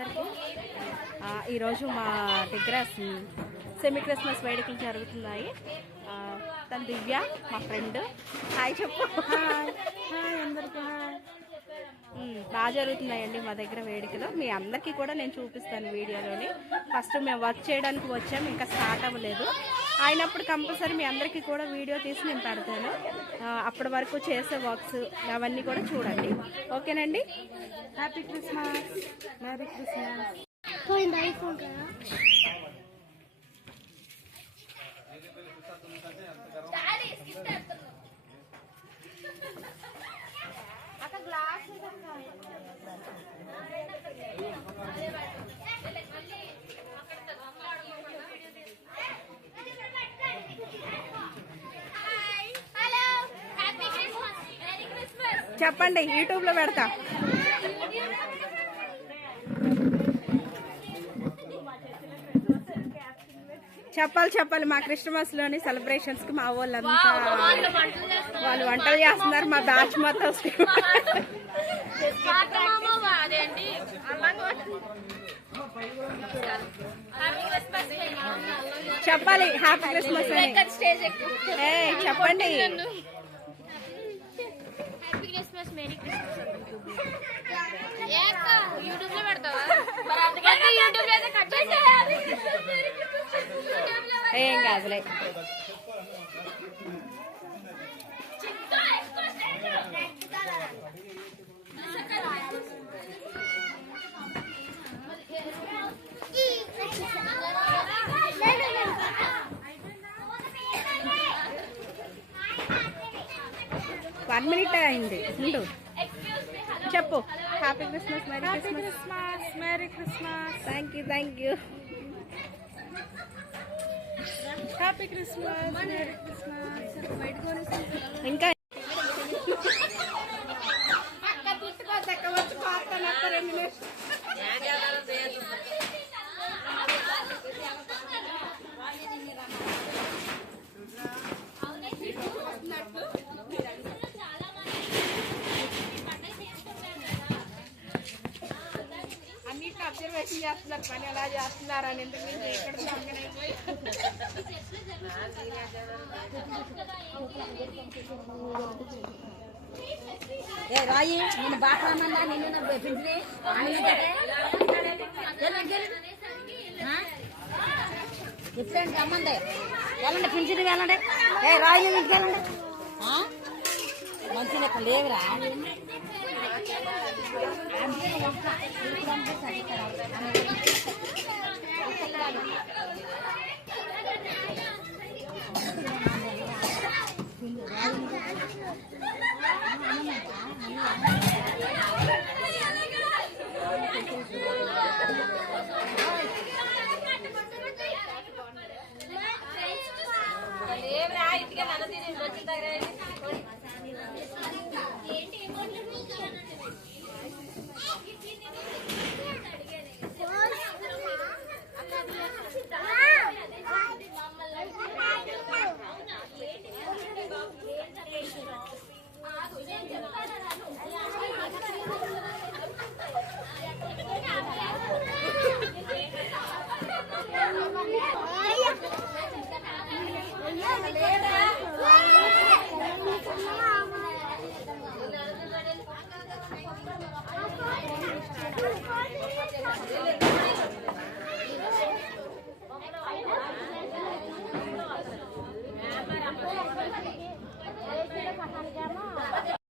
అందరికీ. ఈరోజు మా దగ్గర సెమీ క్రిస్మస్ వేడుకలు జరుగుతున్నాయి. తన దివ్య మా ఫ్రెండ్. హాయ్ చెప్పు. అందరికీ బాగా జరుగుతున్నాయండి మా దగ్గర వేడుకలు. మీ అందరికీ కూడా నేను చూపిస్తాను వీడియోలోని. ఫస్ట్ మేము వర్క్ చేయడానికి వచ్చాము, ఇంకా స్టార్ట్ అవ్వలేదు. అయినప్పుడు కంపల్సరీ మీ అందరికీ కూడా వీడియో తీసి నేను పెడతాను. అప్పటి వరకు చేసే వర్క్స్ అవన్నీ కూడా చూడండి. ఓకేనండి. Happy Christmas, merry Christmas. చెప్పండి, యూట్యూబ్లో పెడతా. చెప్పాలి మా క్రిస్మస్లోని సెలబ్రేషన్స్కి మా వాళ్ళంతా వాళ్ళు వంటలు చేస్తున్నారు. మా బ్యాచ్ మొత్తం చెప్పాలి హ్యాపీ క్రిస్మస్ అని. చెప్పండి. ఏం కాదులే. వన్ మినిట్ అయింది. ఉండు, చెప్పు. Happy Christmas, merry Christmas. Thank you. Happy Christmas, merry Christmas. ఇంకా అబ్జర్వేషన్ చేస్తున్నారు, పని ఎలా చేస్తున్నారు అని. ఎందుకు ఎక్కడ రాయి నేను బాగా నిన్ను ఎప్పుడేంటి అమ్మంది వెళ్ళండి, పింఛని వెళ్ళండి. రాయి ఇంటికి వెళ్ళండి. మంచి లెక్క లేవురా.